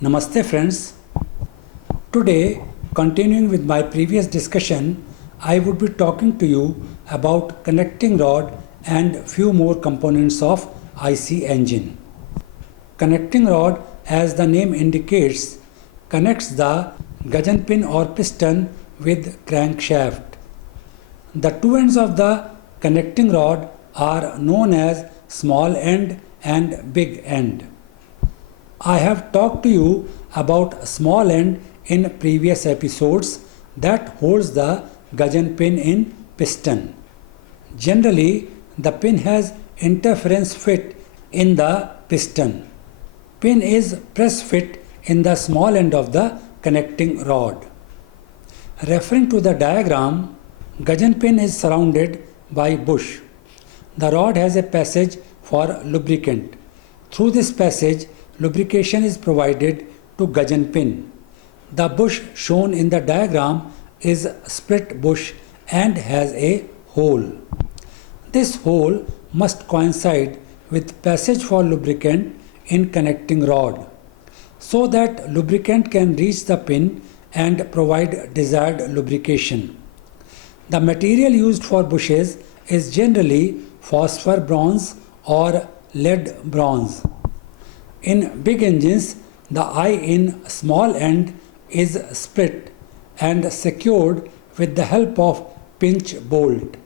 Namaste friends. Today, continuing with my previous discussion, I would be talking to you about connecting rod and few more components of IC engine. Connecting rod, as the name indicates, connects the gudgeon pin or piston with crankshaft. The two ends of the connecting rod are known as small end and big end. I have talked to you about small end in previous episodes that holds the gudgeon pin in piston. Generally, the pin has interference fit in the piston. Pin is press fit in the small end of the connecting rod. Referring to the diagram, gudgeon pin is surrounded by bush. The rod has a passage for lubricant. Through this passage, lubrication is provided to gudgeon pin. The bush shown in the diagram is split bush and has a hole. This hole must coincide with passage for lubricant in connecting rod so that lubricant can reach the pin and provide desired lubrication. The material used for bushes is generally phosphor bronze or lead bronze. In big engines, the eye in small end is split and secured with the help of pinch bolt.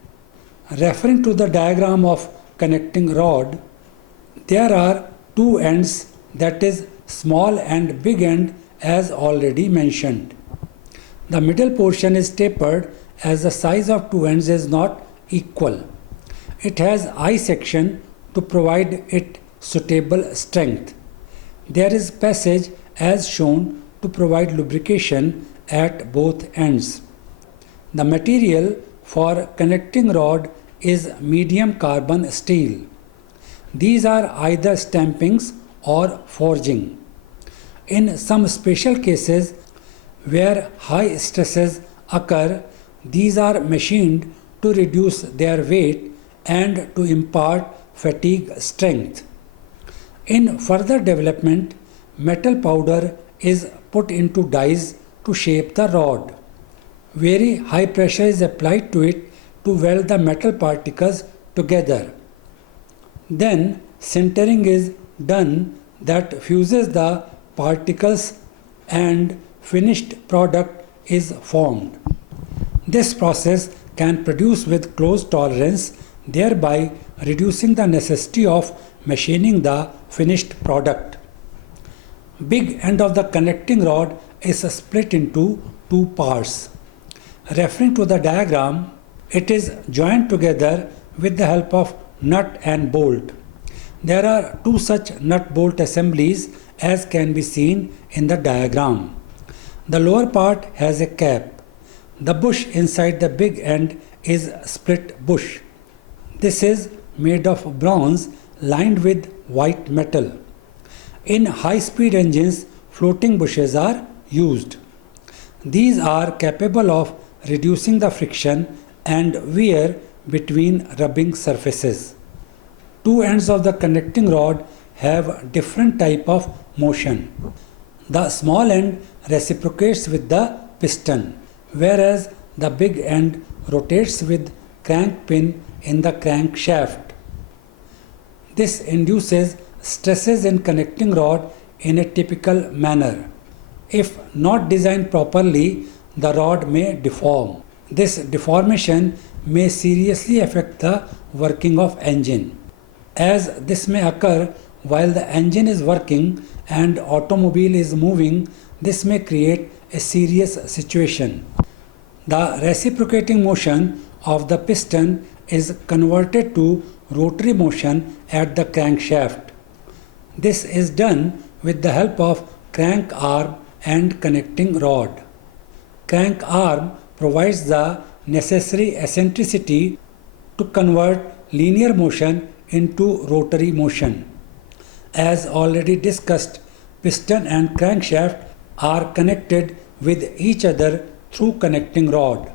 Referring to the diagram of connecting rod, there are two ends, that is small and big end, as already mentioned. The middle portion is tapered as the size of two ends is not equal. It has eye section to provide it suitable strength. There is passage as shown to provide lubrication at both ends. The material for connecting rod is medium carbon steel. These are either stampings or forging. In some special cases where high stresses occur, these are machined to reduce their weight and to impart fatigue strength. In further development, metal powder is put into dies to shape the rod. Very high pressure is applied to it to weld the metal particles together. Then sintering is done that fuses the particles and finished product is formed. This process can produce with close tolerance, thereby reducing the necessity of machining the finished product. Big end of the connecting rod is split into two parts. Referring to the diagram, it is joined together with the help of nut and bolt. There are two such nut bolt assemblies as can be seen in the diagram. The lower part has a cap. The bush inside the big end is split bush. This is made of bronze lined with white metal. In high-speed engines, floating bushes are used. These are capable of reducing the friction and wear between rubbing surfaces. Two ends of the connecting rod have different type of motion. The small end reciprocates with the piston, whereas the big end rotates with crank pin in the crankshaft. This induces stresses in connecting rod in a typical manner. If not designed properly, the rod may deform. This deformation may seriously affect the working of engine. As this may occur while the engine is working and automobile is moving, this may create a serious situation. The reciprocating motion of the piston is converted to rotary motion at the crankshaft. This is done with the help of crank arm and connecting rod. Crank arm provides the necessary eccentricity to convert linear motion into rotary motion. As already discussed, piston and crankshaft are connected with each other through connecting rod.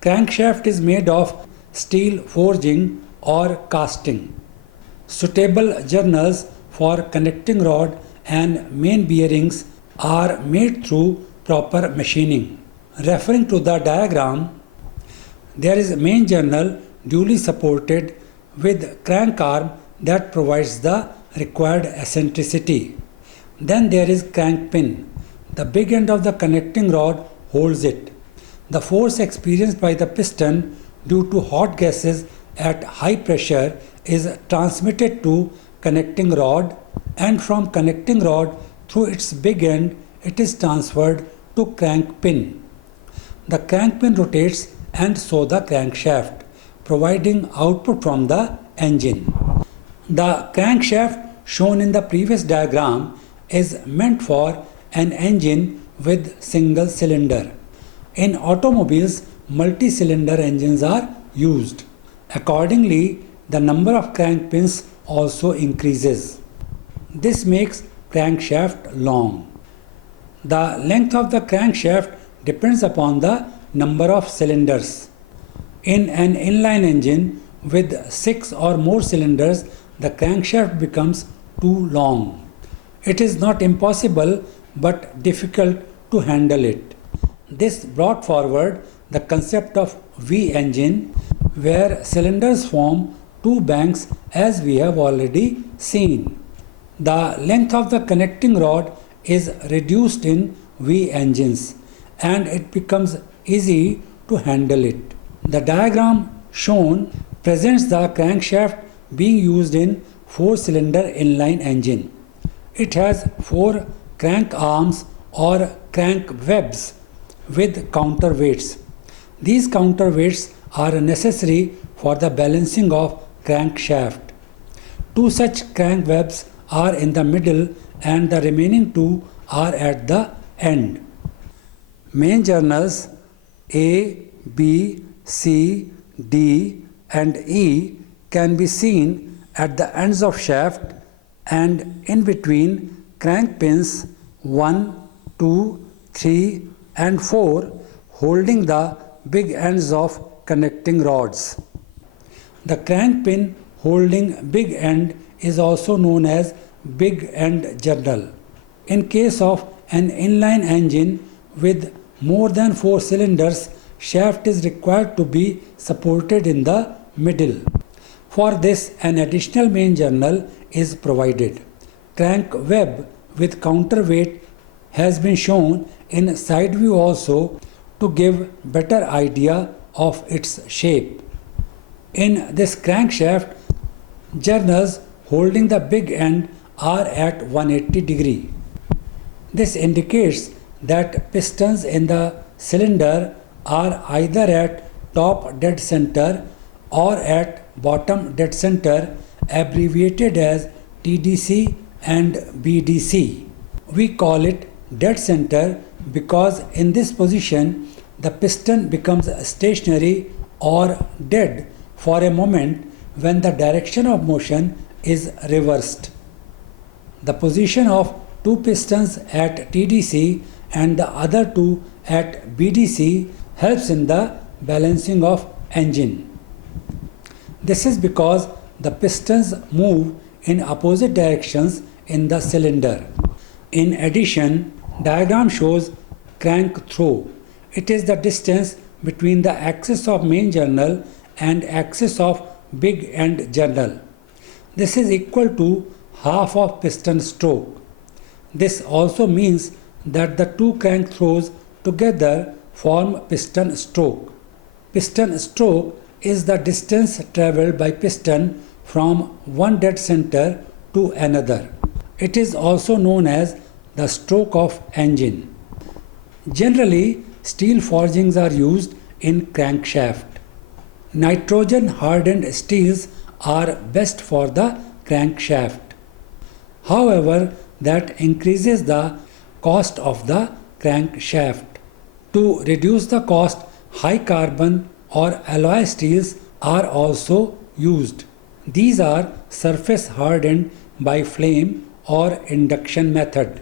Crankshaft is made of steel forging or casting. Suitable journals for connecting rod and main bearings are made through proper machining. Referring to the diagram, there is a main journal duly supported with crank arm that provides the required eccentricity. Then there is crank pin. The big end of the connecting rod holds it. The force experienced by the piston due to hot gases at high pressure is transmitted to connecting rod, and from connecting rod through its big end it is transferred to crank pin. The crank pin rotates and so the crankshaft, providing output from the engine. The crankshaft shown in the previous diagram is meant for an engine with single cylinder. In automobiles, multi-cylinder engines are used. Accordingly, the number of crank pins also increases. This makes crankshaft long. The length of the crankshaft depends upon the number of cylinders. In an inline engine with 6 or more cylinders, the crankshaft becomes too long. It is not impossible but difficult to handle it. This brought forward the concept of V engine, where cylinders form two banks as we have already seen. The length of the connecting rod is reduced in V engines and it becomes easy to handle it. The diagram shown presents the crankshaft being used in 4-cylinder inline engine. It has 4 crank arms or crank webs with counterweights. These counterweights are necessary for the balancing of crankshaft. 2 such crank webs are in the middle and the remaining 2 are at the end. Main journals A, B, C, D and E can be seen at the ends of shaft and in between crank pins 1, 2, 3 and 4 holding the big ends of connecting rods. The crank pin holding big end is also known as big end journal. In case of an inline engine with more than 4 cylinders, shaft is required to be supported in the middle. For this, an additional main journal is provided. Crank web with counterweight has been shown in side view also to give better idea of its shape. In this crankshaft, journals holding the big end are at 180 degree. This indicates that pistons in the cylinder are either at top dead center or at bottom dead center, abbreviated as TDC and BDC. We call it dead center because in this position the piston becomes stationary or dead for a moment when the direction of motion is reversed. The position of 2 pistons at TDC and the other 2 at BDC helps in the balancing of engine. This is because the pistons move in opposite directions in the cylinder. In addition, diagram shows crank throw. It is the distance between the axis of main journal and axis of big end journal. This is equal to half of piston stroke. This also means that the 2 crank throws together form piston stroke. Piston stroke is the distance travelled by piston from one dead center to another. It is also known as the stroke of engine. Generally, steel forgings are used in crankshaft. Nitrogen hardened steels are best for the crankshaft. However, that increases the cost of the crankshaft. To reduce the cost, high carbon or alloy steels are also used. These are surface hardened by flame or induction method.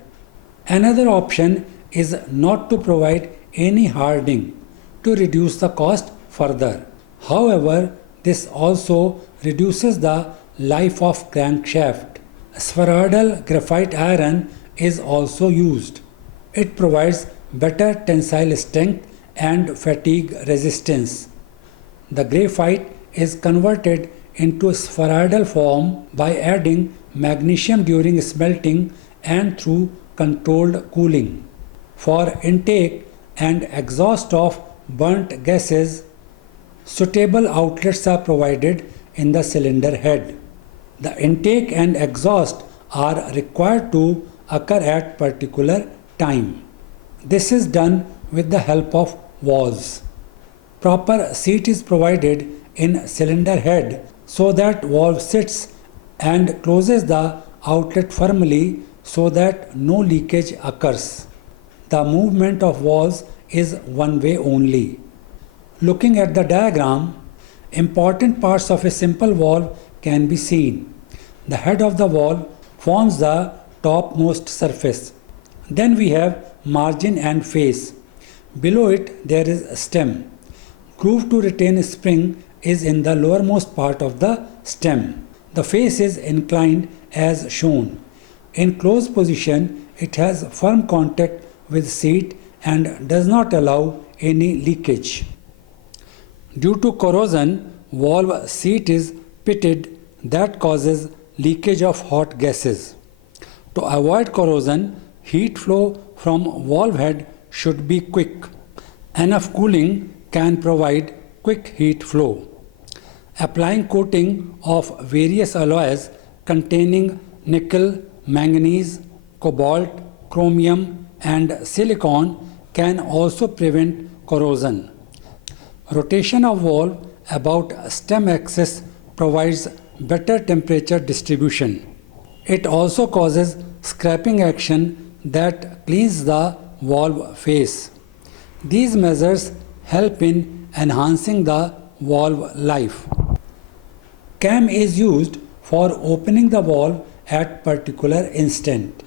Another option is not to provide any hardening to reduce the cost further. However, this also reduces the life of crankshaft. Spheroidal graphite iron is also used. It provides better tensile strength and fatigue resistance. The graphite is converted into spheroidal form by adding magnesium during smelting and through controlled cooling. For intake and exhaust of burnt gases, suitable outlets are provided in the cylinder head. The intake and exhaust are required to occur at particular time. This is done with the help of valves. Proper seat is provided in cylinder head so that valve sits and closes the outlet firmly so that no leakage occurs. The movement of valves is one way only. Looking at the diagram, important parts of a simple valve can be seen. The head of the valve forms the topmost surface. Then we have margin and face. Below it there is a stem. Groove to retain a spring is in the lowermost part of the stem. The face is inclined as shown. In closed position, it has firm contact with seat and does not allow any leakage. Due to corrosion, valve seat is pitted that causes leakage of hot gases. To avoid corrosion, heat flow from valve head should be quick. Enough cooling can provide quick heat flow. Applying coating of various alloys containing nickel, manganese, cobalt, chromium and silicon can also prevent corrosion. Rotation of valve about stem axis provides better temperature distribution. It also causes scraping action that cleans the valve face. These measures help in enhancing the valve life. Cam is used for opening the valve at particular instant.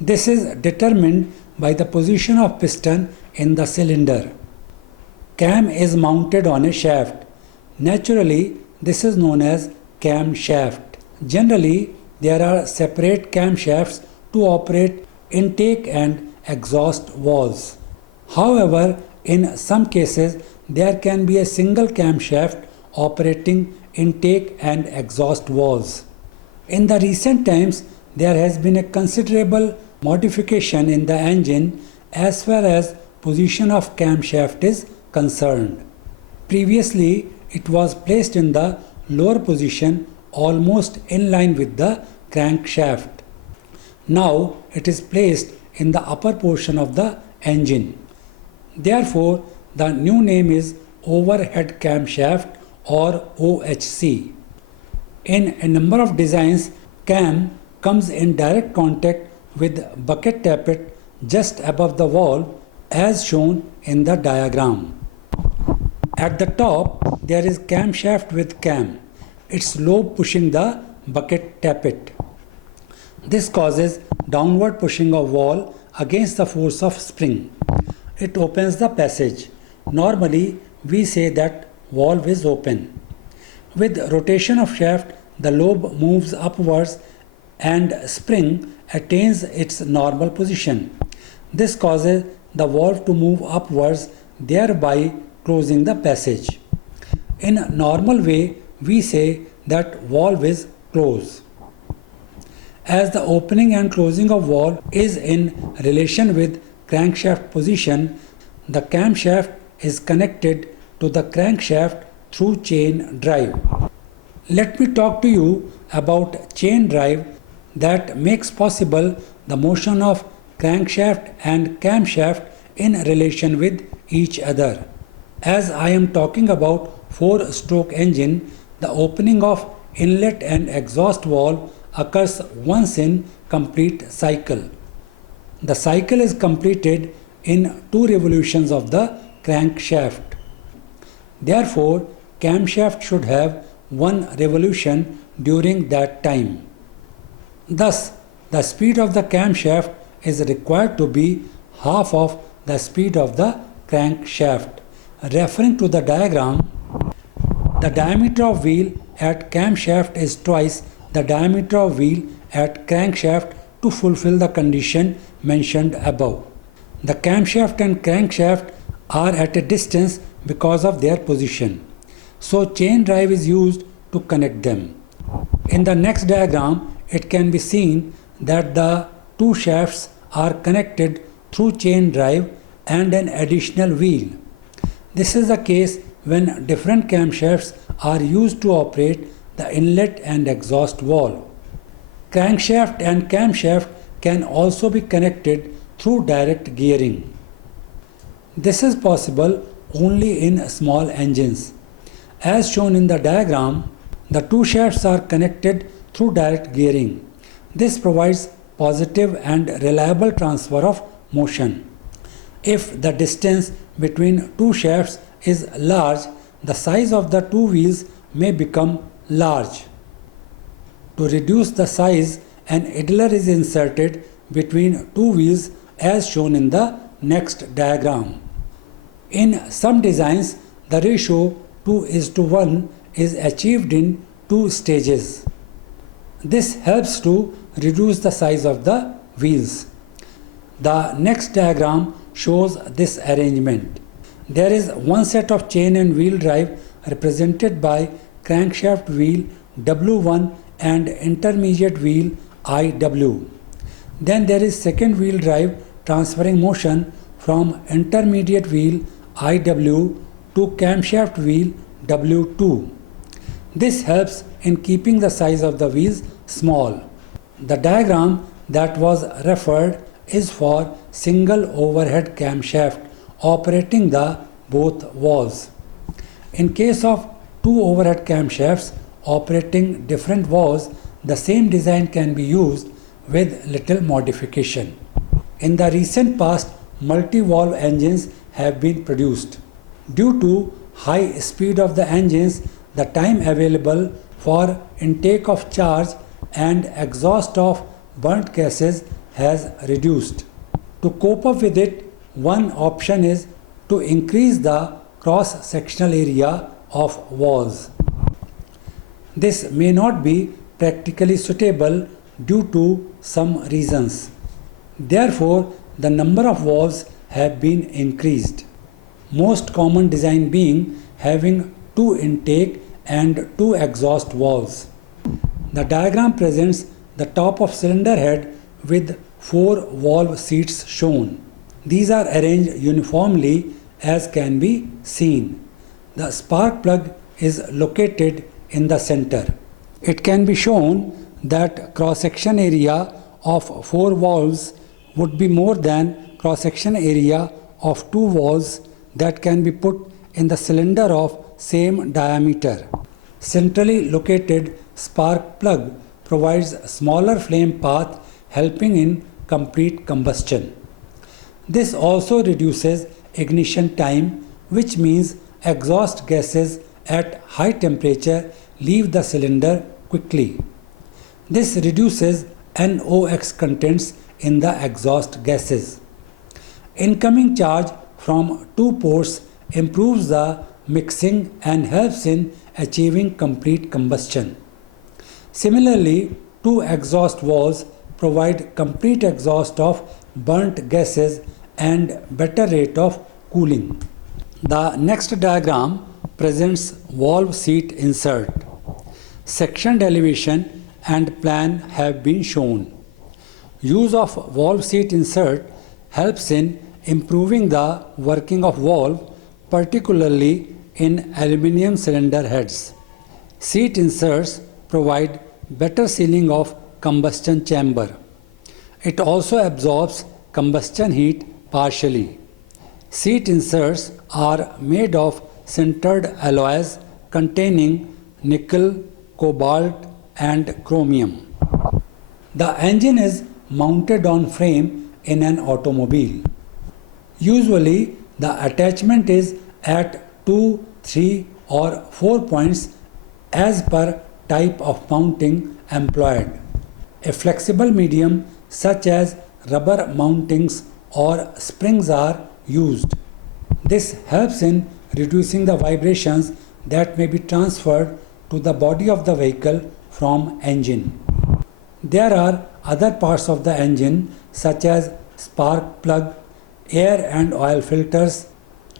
This is determined by the position of piston in the cylinder. Cam is mounted on a shaft. Naturally, this is known as cam shaft. Generally, there are separate cam shafts to operate intake and exhaust valves. However, in some cases, there can be a single cam shaft operating intake and exhaust valves. In the recent times, there has been a considerable modification in the engine as far as position of camshaft is concerned. Previously, it was placed in the lower position almost in line with the crankshaft. Now it is placed in the upper portion of the engine. Therefore, the new name is overhead camshaft or OHC. In a number of designs, cam comes in direct contact with bucket tappet just above the valve as shown in the diagram. At the top, there is camshaft with cam, its lobe pushing the bucket tappet. This causes downward pushing of valve against the force of spring. It opens the passage. Normally, we say that valve is open. With rotation of shaft, the lobe moves upwards and spring attains its normal position. This causes the valve to move upwards, thereby closing the passage. In a normal way, we say that valve is closed. As the opening and closing of valve is in relation with crankshaft position, the camshaft is connected to the crankshaft through chain drive. Let me talk to you about chain drive that makes possible the motion of crankshaft and camshaft in relation with each other. As I am talking about 4-stroke engine, the opening of inlet and exhaust valve occurs once in complete cycle. The cycle is completed in 2 revolutions of the crankshaft. Therefore, camshaft should have 1 revolution during that time. Thus, the speed of the camshaft is required to be half of the speed of the crankshaft. Referring to the diagram, the diameter of wheel at camshaft is twice the diameter of wheel at crankshaft to fulfill the condition mentioned above. The camshaft and crankshaft are at a distance because of their position. So chain drive is used to connect them. In the next diagram, it can be seen that the two shafts are connected through chain drive and an additional wheel. This is the case when different camshafts are used to operate the inlet and exhaust valve. Crankshaft and camshaft can also be connected through direct gearing. This is possible only in small engines. As shown in the diagram, the two shafts are connected through direct gearing. This provides positive and reliable transfer of motion. If the distance between two shafts is large, the size of the two wheels may become large. To reduce the size, an idler is inserted between two wheels as shown in the next diagram. In some designs, the ratio 2:1 is achieved in two stages. This helps to reduce the size of the wheels. The next diagram shows this arrangement. There is one set of chain and wheel drive represented by crankshaft wheel W1 and intermediate wheel IW. Then there is second wheel drive transferring motion from intermediate wheel IW to camshaft wheel W2. This helps in keeping the size of the wheels small. The diagram that was referred is for single overhead camshaft operating the both valves. In case of two overhead camshafts operating different valves, the same design can be used with little modification. In the recent past, multi-valve engines have been produced. Due to high speed of the engines, the time available for intake of charge and exhaust of burnt gases has reduced. To cope up with it, one option is to increase the cross-sectional area of valves. This may not be practically suitable due to some reasons. Therefore, the number of valves have been increased. Most common design being having two intake and two exhaust valves. The diagram presents the top of cylinder head with 4 valve seats shown. These are arranged uniformly as can be seen. The spark plug is located in the center. It can be shown that cross-section area of 4 valves would be more than cross-section area of 2 valves that can be put in the cylinder of same diameter. Centrally located spark plug provides smaller flame path helping in complete combustion. This also reduces ignition time, which means exhaust gases at high temperature leave the cylinder quickly. This reduces NOx contents in the exhaust gases. Incoming charge from two ports improves the mixing and helps in achieving complete combustion. Similarly, two exhaust valves provide complete exhaust of burnt gases and better rate of cooling. The next diagram presents valve seat insert. Sectioned elevation and plan have been shown. Use of valve seat insert helps in improving the working of valve, particularly in aluminum cylinder heads. Seat inserts provide better sealing of combustion chamber. It also absorbs combustion heat partially. Seat inserts are made of sintered alloys containing nickel, cobalt, and chromium. The engine is mounted on frame in an automobile. Usually, the attachment is at 2, 3, or 4 points as per type of mounting employed. A flexible medium such as rubber mountings or springs are used. This helps in reducing the vibrations that may be transferred to the body of the vehicle from engine. There are other parts of the engine such as spark plug, air and oil filters,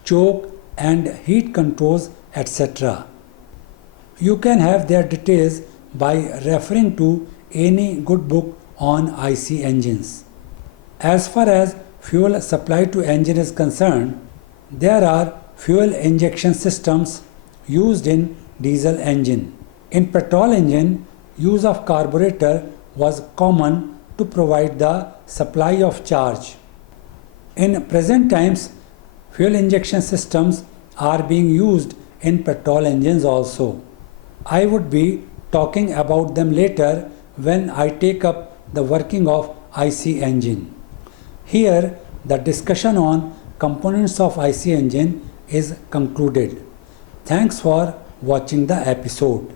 choke and heat controls, etc. You can have their details by referring to any good book on IC engines. As far as fuel supply to engine is concerned, there are fuel injection systems used in diesel engine. In petrol engine, use of carburetor was common to provide the supply of charge. In present times, fuel injection systems are being used in petrol engines also. I would be talking about them later when I take up the working of IC engine. Here, the discussion on components of IC engine is concluded. Thanks for watching the episode.